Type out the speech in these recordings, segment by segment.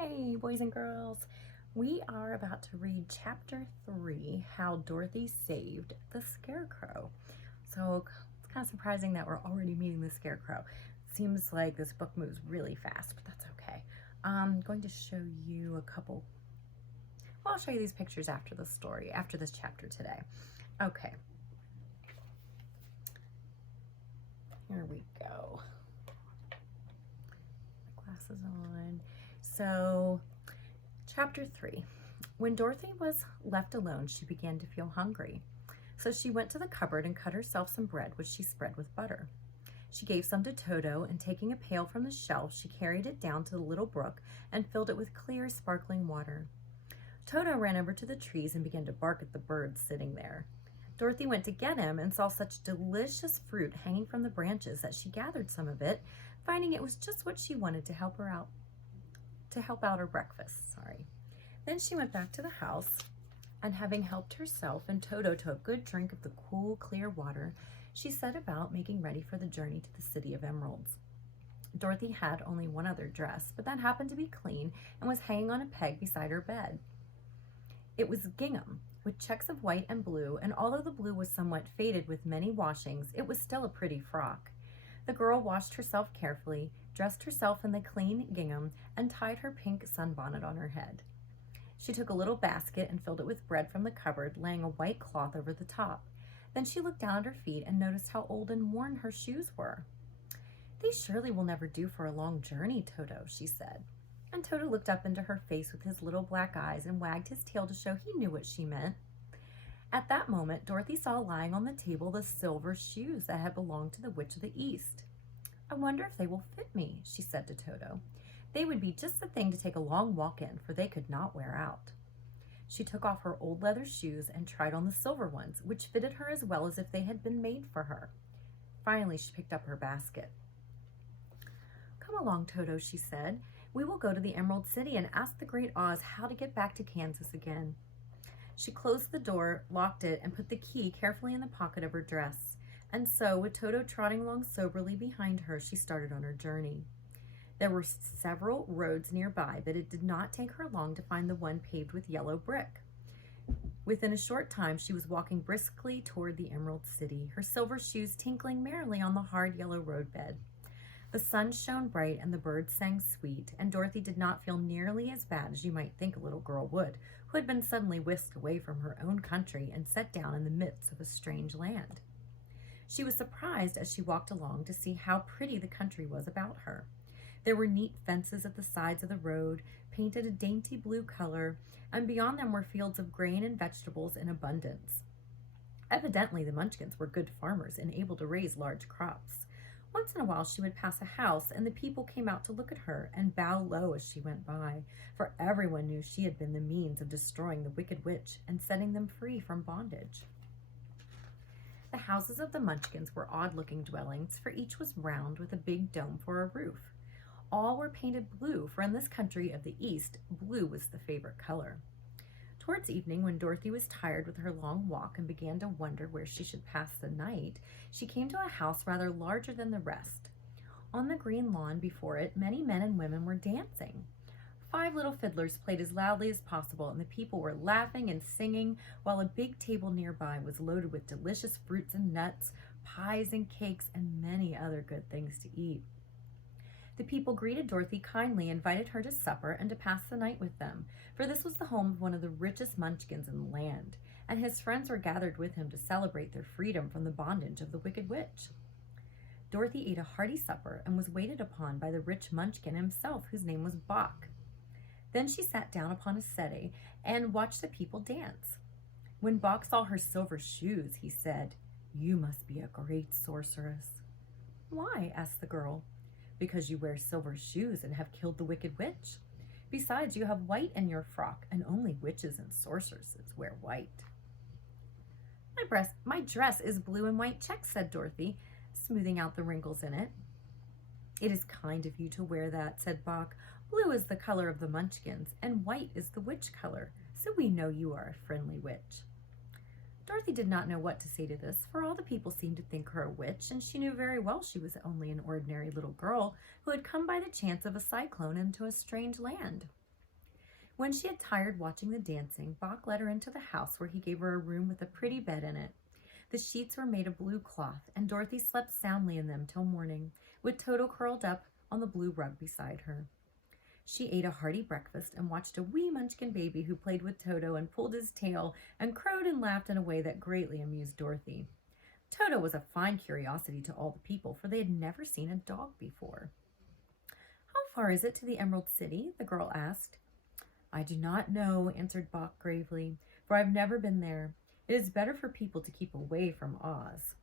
Hey, boys and girls. We are about to read chapter 3, How Dorothy Saved the Scarecrow. So it's kind of surprising that we're already meeting the Scarecrow. Seems like this book moves really fast, but that's okay. I'm going to show you a couple. Well, I'll show you these pictures after the story, after this chapter today. Okay. Here we go. Glasses on. So, chapter 3. When Dorothy was left alone, she began to feel hungry. So she went to the cupboard and cut herself some bread, which she spread with butter. She gave some to Toto, and taking a pail from the shelf, she carried it down to the little brook and filled it with clear, sparkling water. Toto ran over to the trees and began to bark at the birds sitting there. Dorothy went to get him and saw such delicious fruit hanging from the branches that she gathered some of it, finding it was just what she wanted to help out her breakfast. Then she went back to the house, and having helped herself and Toto to a good drink of the cool, clear water, she set about making ready for the journey to the City of Emeralds. Dorothy had only one other dress, but that happened to be clean and was hanging on a peg beside her bed. It was gingham, with checks of white and blue, and although the blue was somewhat faded with many washings, it was still a pretty frock. The girl washed herself carefully, dressed herself in the clean gingham, and tied her pink sunbonnet on her head. She took a little basket and filled it with bread from the cupboard, laying a white cloth over the top. Then she looked down at her feet and noticed how old and worn her shoes were. "These surely will never do for a long journey, Toto," she said. And Toto looked up into her face with his little black eyes and wagged his tail to show he knew what she meant. At that moment, Dorothy saw lying on the table the silver shoes that had belonged to the Witch of the East. "I wonder if they will fit me," she said to Toto. "They would be just the thing to take a long walk in, for they could not wear out." She took off her old leather shoes and tried on the silver ones, which fitted her as well as if they had been made for her. Finally, she picked up her basket. "Come along, Toto," she said. "We will go to the Emerald City and ask the Great Oz how to get back to Kansas again." She closed the door, locked it, and put the key carefully in the pocket of her dress. And so, with Toto trotting along soberly behind her, she started on her journey. There were several roads nearby, but it did not take her long to find the one paved with yellow brick. Within a short time, she was walking briskly toward the Emerald City, her silver shoes tinkling merrily on the hard yellow roadbed. The sun shone bright and the birds sang sweet, and Dorothy did not feel nearly as bad as you might think a little girl would, who had been suddenly whisked away from her own country and set down in the midst of a strange land. She was surprised as she walked along to see how pretty the country was about her. There were neat fences at the sides of the road, painted a dainty blue color, and beyond them were fields of grain and vegetables in abundance. Evidently, the Munchkins were good farmers and able to raise large crops. Once in a while she would pass a house, and the people came out to look at her and bow low as she went by, for everyone knew she had been the means of destroying the wicked witch and setting them free from bondage. The houses of the Munchkins were odd-looking dwellings, for each was round with a big dome for a roof. All were painted blue, for in this country of the East, blue was the favorite color. Towards evening, when Dorothy was tired with her long walk and began to wonder where she should pass the night, she came to a house rather larger than the rest. On the green lawn before it, many men and women were dancing. 5 little fiddlers played as loudly as possible, and the people were laughing and singing, while a big table nearby was loaded with delicious fruits and nuts, pies and cakes, and many other good things to eat. The people greeted Dorothy kindly, invited her to supper and to pass the night with them, for this was the home of one of the richest Munchkins in the land, and his friends were gathered with him to celebrate their freedom from the bondage of the Wicked Witch. Dorothy ate a hearty supper and was waited upon by the rich Munchkin himself, whose name was Boq. Then she sat down upon a settee and watched the people dance. When Boq saw her silver shoes, he said, "You must be a great sorceress." "Why?" asked the girl. "Because you wear silver shoes and have killed the Wicked Witch. Besides, you have white in your frock, and only witches and sorceresses wear white." My dress is blue and white checks," said Dorothy, smoothing out the wrinkles in it. "It is kind of you to wear that," said Boq. "Blue is the color of the Munchkins, and white is the witch color, so we know you are a friendly witch." Dorothy did not know what to say to this, for all the people seemed to think her a witch, and she knew very well she was only an ordinary little girl who had come by the chance of a cyclone into a strange land. When she had tired watching the dancing, Bach led her into the house where he gave her a room with a pretty bed in it. The sheets were made of blue cloth, and Dorothy slept soundly in them till morning, with Toto curled up on the blue rug beside her. She ate a hearty breakfast and watched a wee Munchkin baby who played with Toto and pulled his tail and crowed and laughed in a way that greatly amused Dorothy. Toto was a fine curiosity to all the people, for they had never seen a dog before. "How far is it to the Emerald City?" the girl asked. "I do not know," answered Bach gravely, "for I've never been there. It is better for people to keep away from Oz."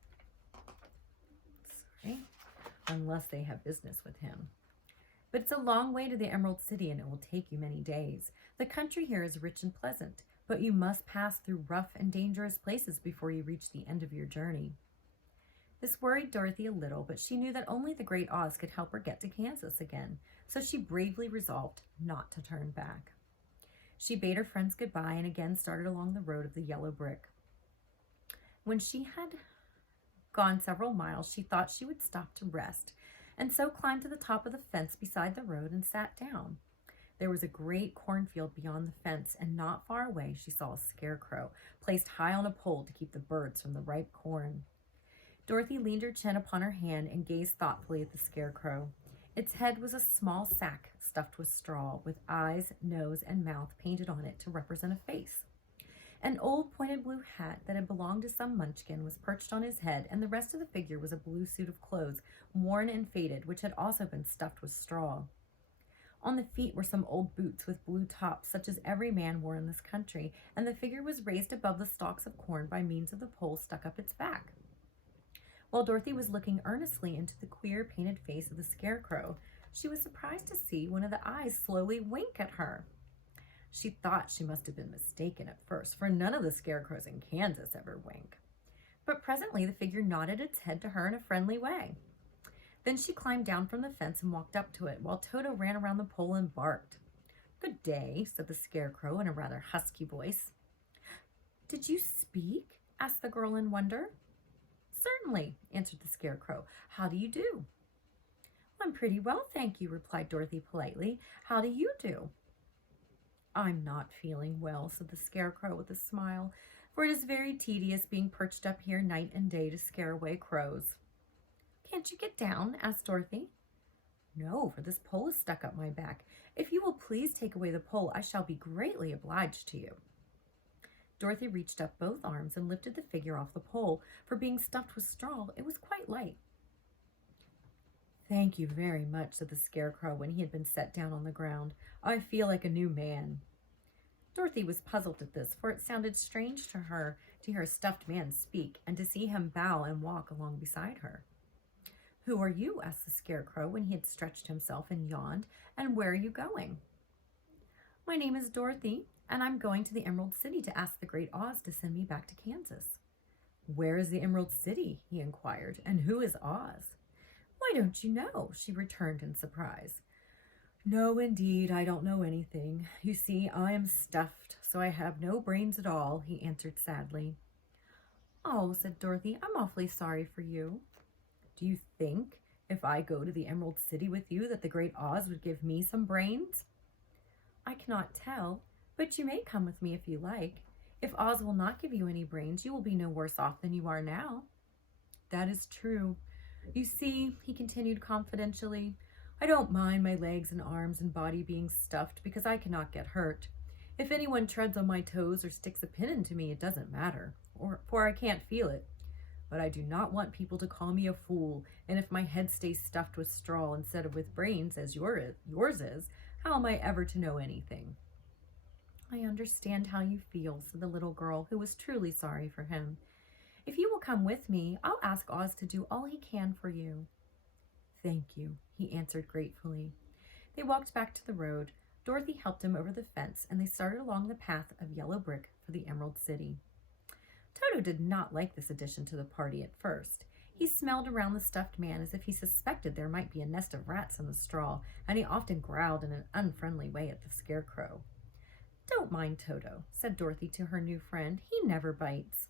Sorry. Unless they have business with him. "But it's a long way to the Emerald City, and it will take you many days. The country here is rich and pleasant, but you must pass through rough and dangerous places before you reach the end of your journey." This worried Dorothy a little, but she knew that only the Great Oz could help her get to Kansas again, so she bravely resolved not to turn back. She bade her friends goodbye and again started along the road of the yellow brick. When she had gone several miles, she thought she would stop to rest, and so climbed to the top of the fence beside the road and sat down. There was a great cornfield beyond the fence, and not far away she saw a scarecrow placed high on a pole to keep the birds from the ripe corn. Dorothy leaned her chin upon her hand and gazed thoughtfully at the scarecrow. Its head was a small sack stuffed with straw, with eyes, nose, and mouth painted on it to represent a face. An old pointed blue hat that had belonged to some Munchkin was perched on his head, and the rest of the figure was a blue suit of clothes, worn and faded, which had also been stuffed with straw. On the feet were some old boots with blue tops, such as every man wore in this country, and the figure was raised above the stalks of corn by means of the pole stuck up its back. While Dorothy was looking earnestly into the queer painted face of the scarecrow, she was surprised to see one of the eyes slowly wink at her. She thought she must have been mistaken at first, for none of the scarecrows in Kansas ever wink. But presently the figure nodded its head to her in a friendly way. Then she climbed down from the fence and walked up to it, while Toto ran around the pole and barked. "Good day," said the scarecrow in a rather husky voice. "Did you speak?" asked the girl in wonder. "Certainly," answered the scarecrow. "How do you do?" "I'm pretty well, thank you," replied Dorothy politely. "How do you do?" "I'm not feeling well," said the scarecrow with a smile, "for it is very tedious being perched up here night and day to scare away crows." "Can't you get down?" asked Dorothy. "No, for this pole is stuck up my back. If you will please take away the pole, I shall be greatly obliged to you." Dorothy reached up both arms and lifted the figure off the pole, for being stuffed with straw, it was quite light. "Thank you very much," said the scarecrow when he had been set down on the ground. "I feel like a new man." Dorothy was puzzled at this, for it sounded strange to her to hear a stuffed man speak and to see him bow and walk along beside her. "Who are you?" asked the scarecrow when he had stretched himself and yawned. "And where are you going?" "My name is Dorothy, and I'm going to the Emerald City to ask the Great Oz to send me back to Kansas." "Where is the Emerald City?" he inquired. "And who is Oz?" "Why don't you know?" she returned in surprise. "No, indeed, I don't know anything. You see, I am stuffed, so I have no brains at all," he answered sadly. "Oh," said Dorothy, "I'm awfully sorry for you." "Do you think, if I go to the Emerald City with you, that the Great Oz would give me some brains?" "I cannot tell, but you may come with me if you like. If Oz will not give you any brains, you will be no worse off than you are now." "That is true. You see," he continued confidentially, "I don't mind my legs and arms and body being stuffed because I cannot get hurt. If anyone treads on my toes or sticks a pin into me, it doesn't matter, for I can't feel it. But I do not want people to call me a fool, and if my head stays stuffed with straw instead of with brains, as yours is, how am I ever to know anything?" "I understand how you feel," said the little girl, who was truly sorry for him. "If you will come with me, I'll ask Oz to do all he can for you." "Thank you," he answered gratefully. They walked back to the road. Dorothy helped him over the fence, and they started along the path of yellow brick for the Emerald City. Toto did not like this addition to the party at first. He smelled around the stuffed man as if he suspected there might be a nest of rats in the straw, and he often growled in an unfriendly way at the scarecrow. "Don't mind Toto," said Dorothy to her new friend. "He never bites."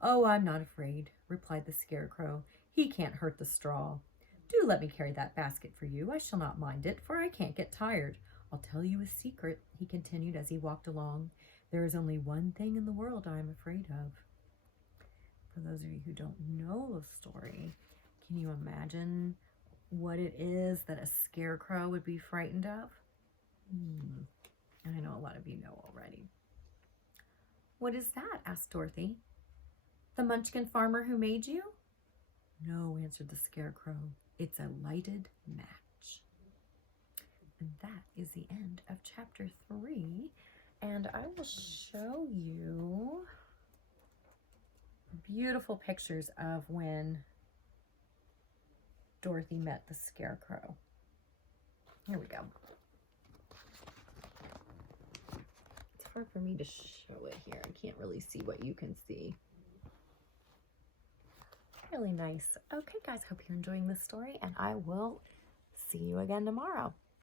"Oh, I'm not afraid," replied the scarecrow. "He can't hurt the straw. Do let me carry that basket for you. I shall not mind it, for I can't get tired. I'll tell you a secret, he continued as he walked along. There is only one thing in the world I am afraid of. For those of you who don't know the story, can you imagine what it is that a scarecrow would be frightened of? I know a lot of you know already. What is that? Asked Dorothy. The Munchkin farmer who made you? No, answered the scarecrow. It's a lighted match. And that is the end of chapter 3. And I will show you beautiful pictures of when Dorothy met the scarecrow. Here we go. It's hard for me to show it here. I can't really see what you can see. Really nice. Okay, guys, hope you're enjoying this story, and I will see you again tomorrow.